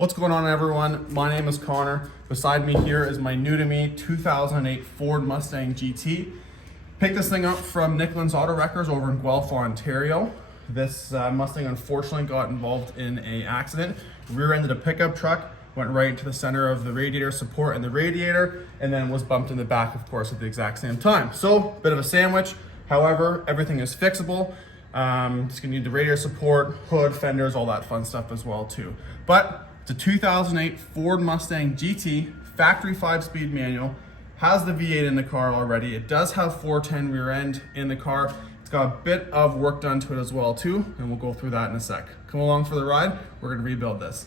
What's going on, everyone? My name is Connor. Beside me here is my new to me 2008 Ford Mustang GT. Picked this thing up from Nicklin's Auto Wreckers over in Guelph, Ontario. This Mustang unfortunately got involved in an accident. Rear-ended a pickup truck, went right into the center of the radiator support and the radiator, and then was bumped in the back, of course, at the exact same time. So, bit of a sandwich. However, everything is fixable. Just gonna need the radiator support, hood, fenders, all that fun stuff as well too. But it's a 2008 Ford Mustang GT, factory 5-speed manual, has the V8 in the car already. It does have 410 rear end in the car. It's got a bit of work done to it as well too, and we'll go through that in a sec. Come along for the ride. We're gonna rebuild this.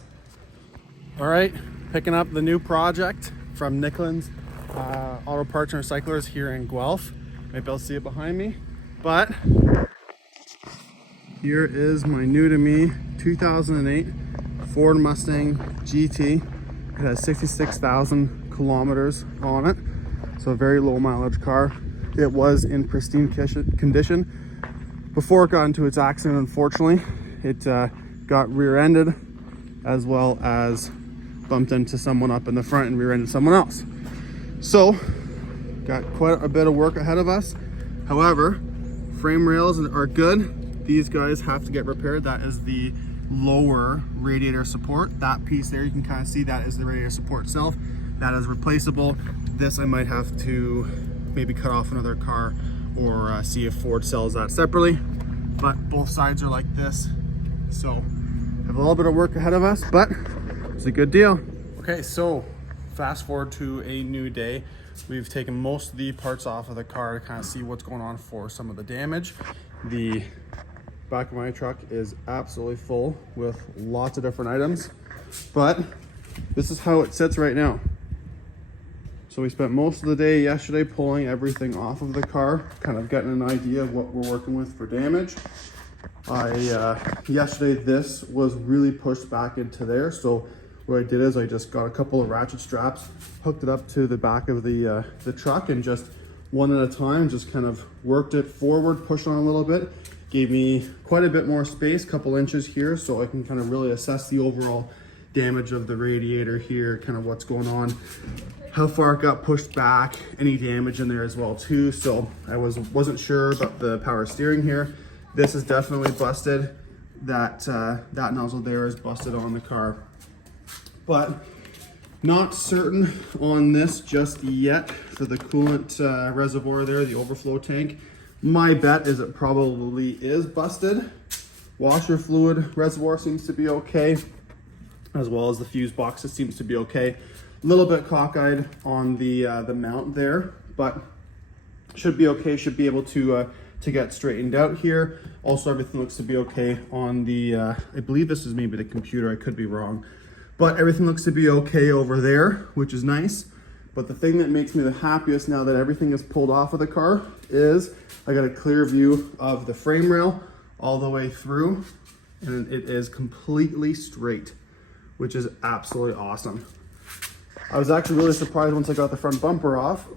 All right, picking up the new project from Nicklin's Auto Parts and Recyclers here in Guelph. Maybe I'll see it behind me, but here is my new to me 2008 Ford Mustang GT. It has 66,000 kilometers on it, so a very low mileage car. It was in pristine condition before it got into its accident. Unfortunately, it got rear-ended as well as bumped into someone up in the front and rear-ended someone else. So, got quite a bit of work ahead of us. However, frame rails are good. These guys have to get repaired. That is the lower radiator support. That piece there, you can kind of see that is the radiator support itself. That is replaceable. This I might have to maybe cut off another car or see if Ford sells that separately. But both sides are like this. So have a little bit of work ahead of us, but it's a good deal. Okay, so fast forward to a new day. We've taken most of the parts off of the car to kind of see what's going on for some of the damage. The back of my truck is absolutely full with lots of different items, but this is how it sits right now. So we spent most of the day yesterday pulling everything off of the car, kind of getting an idea of what we're working with for damage. Yesterday this was really pushed back into there, so what I did is I just got a couple of ratchet straps, hooked it up to the back of the truck, and just one at a time just kind of worked it forward, pushed on a little bit. Gave me quite a bit more space, couple inches here, so I can kind of really assess the overall damage of the radiator here, kind of what's going on, how far it got pushed back, any damage in there as well too. So I wasn't sure about the power steering here. This is definitely busted. That nozzle there is busted on the car, but not certain on this just yet for the coolant reservoir there, the overflow tank. My bet is it probably is busted. Washer fluid reservoir seems to be okay, as well as the fuse box, it seems to be okay. A little bit cockeyed on the mount there, but should be okay, should be able to get straightened out here. Also, everything looks to be okay on the, I believe this is maybe the computer, I could be wrong, but everything looks to be okay over there, which is nice. But the thing that makes me the happiest now that everything is pulled off of the car is I got a clear view of the frame rail all the way through, and it is completely straight, which is absolutely awesome. I was actually really surprised once I got the front bumper off.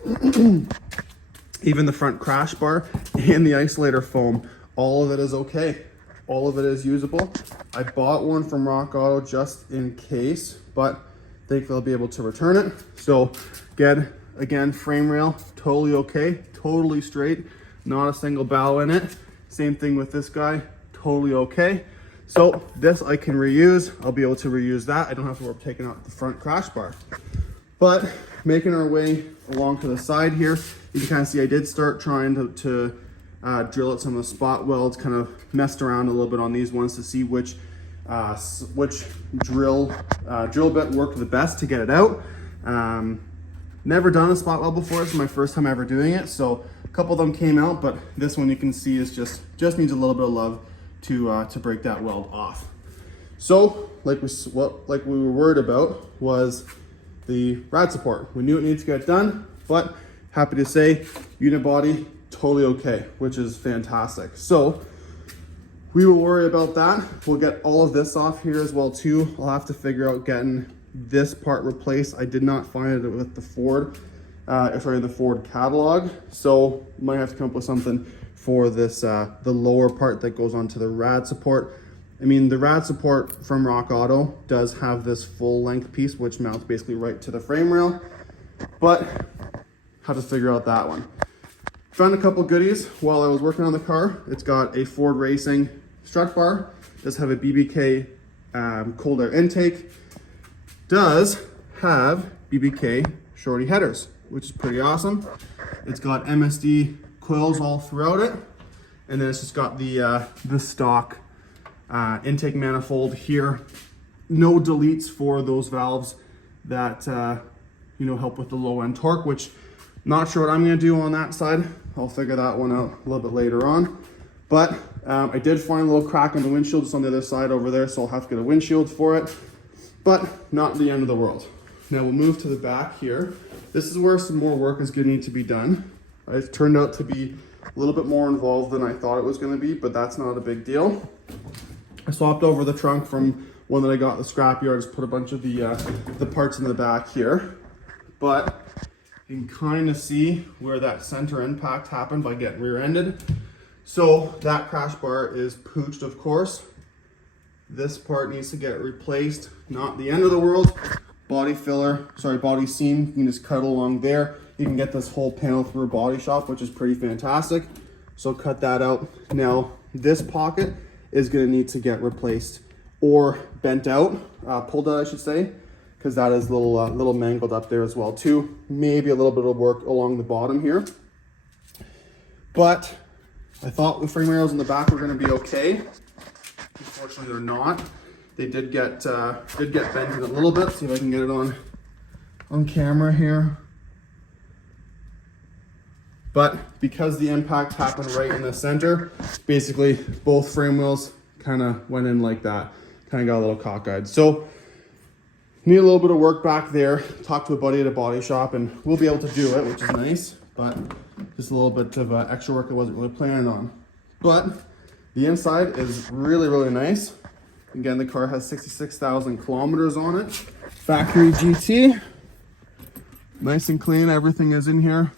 Even the front crash bar and the isolator foam, all of it is okay. All of it is usable. I bought one from Rock Auto just in case, but thankfully I'll be able to return it. So again, frame rail, totally okay, totally straight, not a single bow in it. Same thing with this guy, totally okay. So this I can reuse. I'll be able to reuse that. I don't have to worry about taking out the front crash bar. But making our way along to the side here, you can kind of see I did start trying to drill out some of the spot welds, kind of messed around a little bit on these ones to see which drill bit worked the best to get it out. Never done a spot weld before. This is my first time ever doing it, so a couple of them came out, but this one you can see is just needs a little bit of love to break that weld off. So like we were worried about was the rad support. We knew it needed to get done, but happy to say unibody totally okay, which is fantastic. So we will worry about that. We'll get all of this off here as well too. I'll have to figure out getting this part replaced. I did not find it with the Ford catalog, so might have to come up with something for this the lower part that goes onto the rad support. I mean, the rad support from Rock Auto does have this full length piece, which mounts basically right to the frame rail, but had to figure out that one. Found a couple goodies while I was working on the car. It's got a Ford Racing strut bar, does have a BBK Cold Air Intake, does have BBK Shorty Headers, which is pretty awesome. It's got MSD coils all throughout it, and then it's just got the stock intake manifold here. No deletes for those valves that help with the low end torque, which not sure what I'm going to do on that side. I'll figure that one out a little bit later on. But I did find a little crack in the windshield just on the other side over there, so I'll have to get a windshield for it, but not the end of the world. Now we'll move to the back here. This is where some more work is going to need to be done. It turned out to be a little bit more involved than I thought it was going to be, but that's not a big deal. I swapped over the trunk from one that I got at the scrapyard, just put a bunch of the parts in the back here. But you can kind of see where that center impact happened by getting rear-ended. So that crash bar is pooched, of course. This part needs to get replaced. Not the end of the world. Body seam, you can just cut along there. You can get this whole panel through a body shop, which is pretty fantastic. So cut that out. Now, this pocket is gonna need to get replaced or bent out, pulled out I should say, because that is a little mangled up there as well too. Maybe a little bit of work along the bottom here. But I thought the frame rails in the back were gonna be okay. Unfortunately, they're not. They did get bent in a little bit. See if I can get it on camera here. But because the impact happened right in the center, basically both frame wheels kind of went in like that. Kind of got a little cockeyed. So need a little bit of work back there. Talked to a buddy at a body shop and we'll be able to do it, which is nice. But just a little bit of extra work I wasn't really planning on. But the inside is really, really nice. Again, the car has 66,000 kilometers on it. Factory GT. Nice and clean, everything is in here.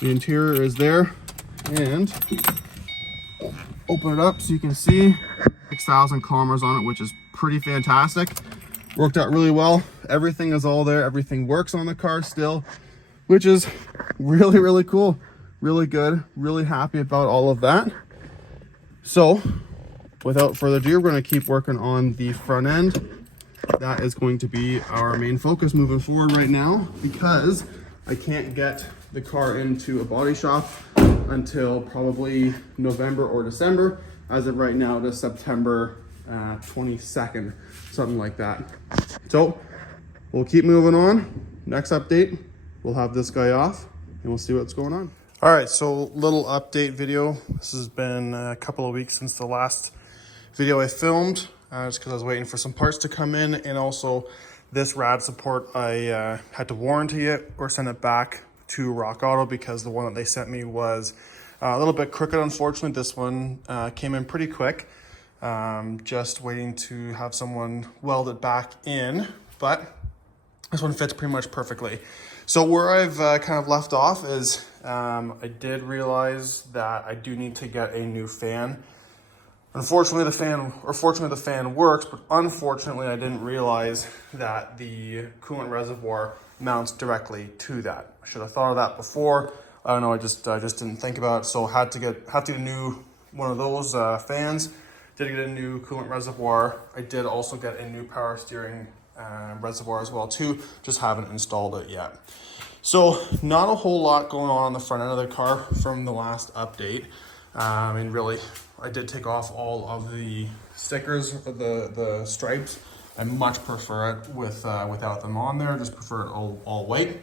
The interior is there. And open it up so you can see 6,000 kilometers on it, which is pretty fantastic. Worked out really well. Everything is all there. Everything works on the car still, which is really, really cool. Really good. Really happy about all of that. So, without further ado, we're going to keep working on the front end. That is going to be our main focus moving forward right now, because I can't get the car into a body shop until probably November or December. As of right now, it is September 22nd, something like that. So we'll keep moving on. Next update, we'll have this guy off and we'll see what's going on. All right, so little update video. This has been a couple of weeks since the last video I filmed, just because I was waiting for some parts to come in, and also this rad support I had to warranty it or send it back to Rock Auto because the one that they sent me was a little bit crooked. Unfortunately, this one came in pretty quick. Just waiting to have someone weld it back in, but this one fits pretty much perfectly. So where I've kind of left off is I did realize that I do need to get a new fan. Fortunately the fan works, but unfortunately I didn't realize that the coolant reservoir mounts directly to that. I should have thought of that before. I don't know, I just didn't think about it. So had to get a new one of those fans. Did get a new coolant reservoir. I did also get a new power steering reservoir as well too. Just haven't installed it yet. So not a whole lot going on the front end of the car from the last update. I mean, really, I did take off all of the stickers, the stripes. I much prefer it without them on there. Just prefer it all white.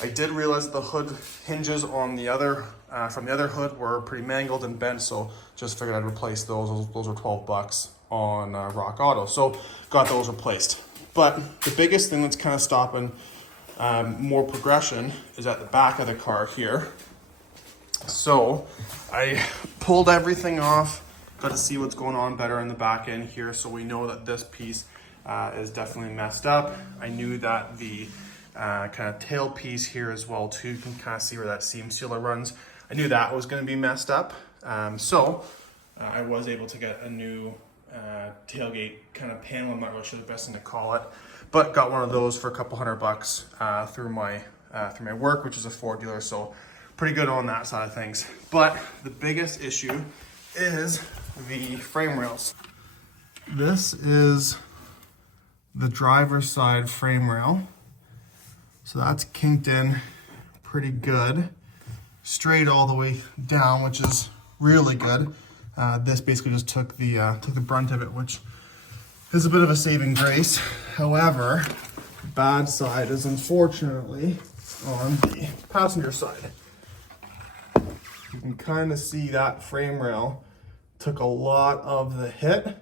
I did realize that the hood hinges on the other from the other hood were pretty mangled and bent, so just figured I'd replace those. Those were 12 bucks on Rock Auto, so got those replaced. But the biggest thing that's kind of stopping more progression is at the back of the car here. So I pulled everything off, got to see what's going on better in the back end here, so we know that this piece is definitely messed up. I knew that the kind of tail piece here as well too, you can kind of see where that seam sealer runs. I knew that was going to be messed up, so I was able to get a new tailgate kind of panel. I'm not really sure the best thing to call it, but got one of those for a couple $100 through my work, which is a Ford dealer. So pretty good on that side of things. But the biggest issue is the frame rails. This is the driver's side frame rail. So that's kinked in pretty good, straight all the way down, which is really good. This basically just took the brunt of it, which is a bit of a saving grace. However, the bad side is unfortunately on the passenger side. You can kind of see that frame rail took a lot of the hit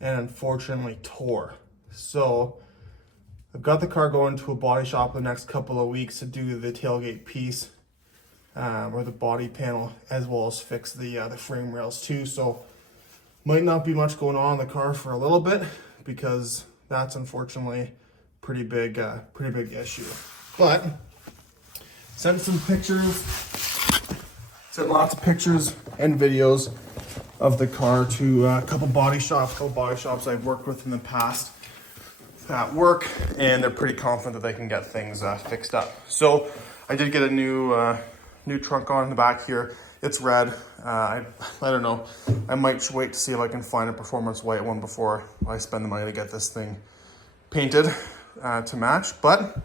and unfortunately tore. So I've got the car going to a body shop the next couple of weeks to do the tailgate piece or the body panel, as well as fix the frame rails too. So might not be much going on in the car for a little bit, because that's unfortunately pretty big issue. But sent some pictures, sent lots of pictures and videos of the car to a couple body shops I've worked with in the past at work, and they're pretty confident that they can get things fixed up. So I did get a new trunk on the back here. It's red. I don't know. I might wait to see if I can find a performance white one before I spend the money to get this thing painted to match. But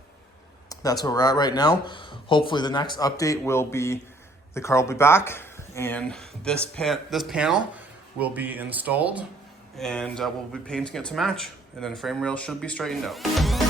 that's where we're at right now. Hopefully the next update will be the car will be back, and this panel will be installed, and we'll be painting it to match, and then frame rails should be straightened out.